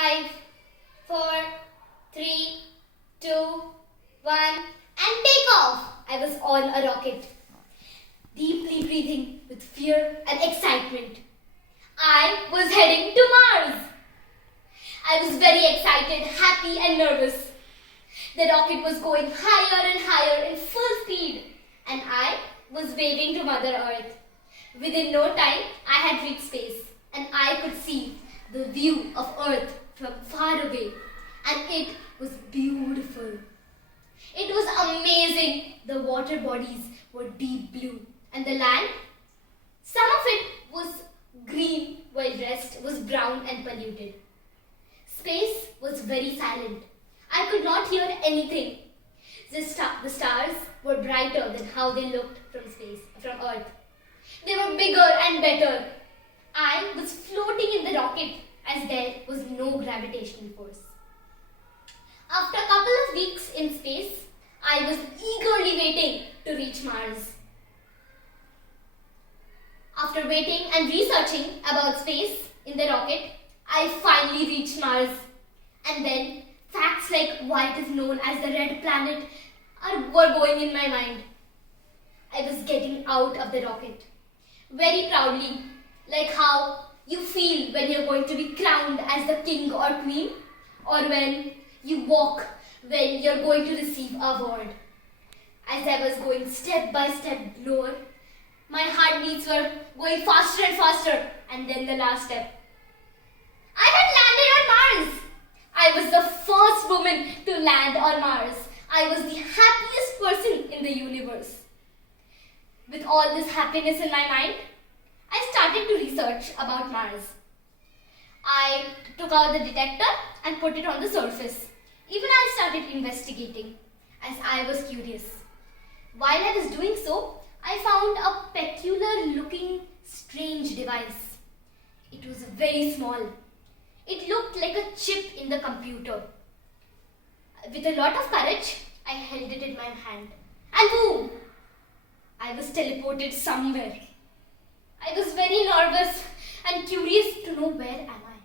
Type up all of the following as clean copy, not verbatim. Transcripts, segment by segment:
5, 4, 3, 2, 1 and take off. I was on a rocket, deeply breathing with fear and excitement. I was heading to Mars. I was very excited, happy and nervous. The rocket was going higher and higher in full speed and I was waving to Mother Earth. Within no time, I had reached space and I could see the view of Earth from far away, and it was beautiful. It was amazing. The water bodies were deep blue and the land, some of it was green while rest was brown and polluted. Space was very silent. I could not hear anything. The stars were brighter than how they looked from Earth. They were bigger and better. I was floating in the rocket as there was no gravitational force. After a couple of weeks in space, I was eagerly waiting to reach Mars. After waiting and researching about space in the rocket, I finally reached Mars. And then facts like why it is known as the red planet were going in my mind. I was getting out of the rocket very proudly, like how you feel when you're going to be crowned as the king or queen, or when you walk when you're going to receive a award. As I was going step by step lower, my heartbeats were going faster and faster, and then the last step. I had landed on Mars! I was the first woman to land on Mars. I was the happiest person in the universe. With all this happiness in my mind, I started to research about Mars. I took out the detector and put it on the surface. Even I started investigating as I was curious. While I was doing so, I found a peculiar looking strange device. It was very small. It looked like a chip in the computer. With a lot of courage, I held it in my hand. And boom! I was teleported somewhere. I was very nervous and curious to know where am I.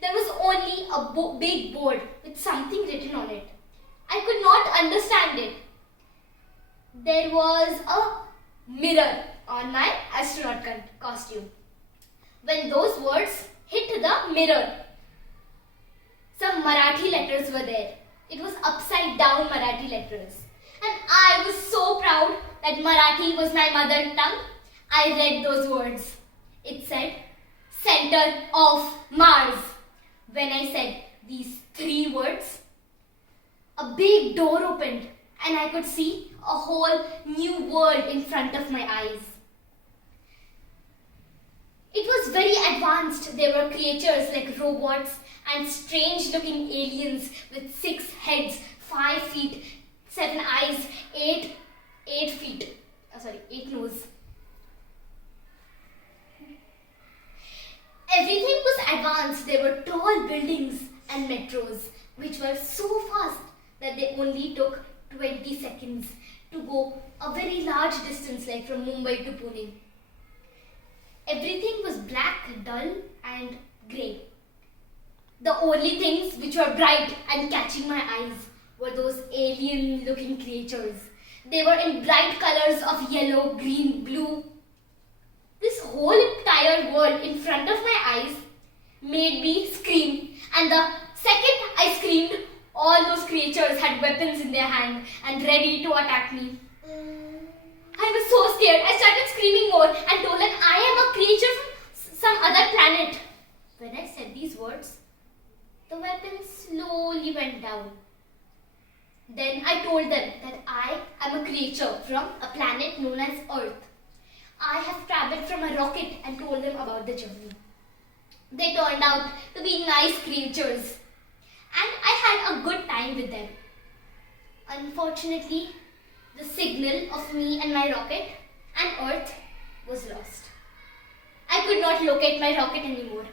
There was only a big board with something written on it. I could not understand it. There was a mirror on my astronaut costume. When those words hit the mirror, some Marathi letters were there. It was upside down Marathi letters. And I was so proud that Marathi was my mother tongue. I read those words. It said, Center of Mars. When I said these 3 words, a big door opened and I could see a whole new world in front of my eyes. It was very advanced. There were creatures like robots and strange looking aliens with 6 heads, 5 feet, 7 eyes, 8 nose. Everything was advanced. There were tall buildings and metros which were so fast that they only took 20 seconds to go a very large distance, like from Mumbai to Pune. Everything was black, dull and grey. The only things which were bright and catching my eyes were those alien looking creatures. They were in bright colors of yellow, green, blue. This whole entire world in front of my eyes made me scream, and the second I screamed, all those creatures had weapons in their hand and ready to attack me. I was so scared. I started screaming more and told them I am a creature from some other planet. When I said these words, the weapons slowly went down. Then I told them that I am a creature from a planet known as Earth. I have traveled from a rocket and told them about the journey. They turned out to be nice creatures and I had a good time with them. Unfortunately, the signal of me and my rocket and Earth was lost. I could not locate my rocket anymore.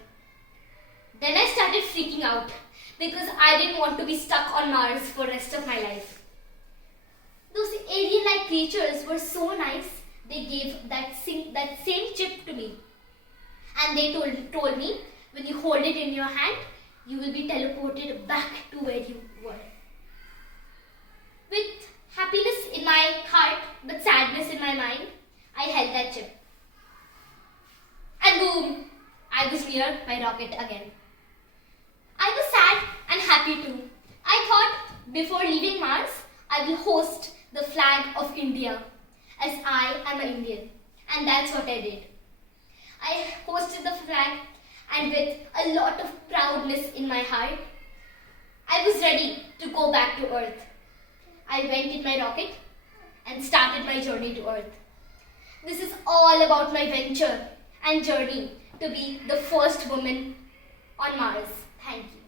Then I started freaking out because I didn't want to be stuck on Mars for the rest of my life. Those alien-like creatures were so nice. They gave that same chip to me. And they told me, when you hold it in your hand, you will be teleported back to where you were. With happiness in my heart but sadness in my mind, I held that chip. And boom! I was near my rocket again. I was sad and happy too. I thought before leaving Mars, I will host the flag of India, as I am an Indian. And that's what I did. I hosted the flag, and with a lot of proudness in my heart, I was ready to go back to Earth. I went in my rocket and started my journey to Earth. This is all about my venture and journey to be the first woman on Mars. Thank you.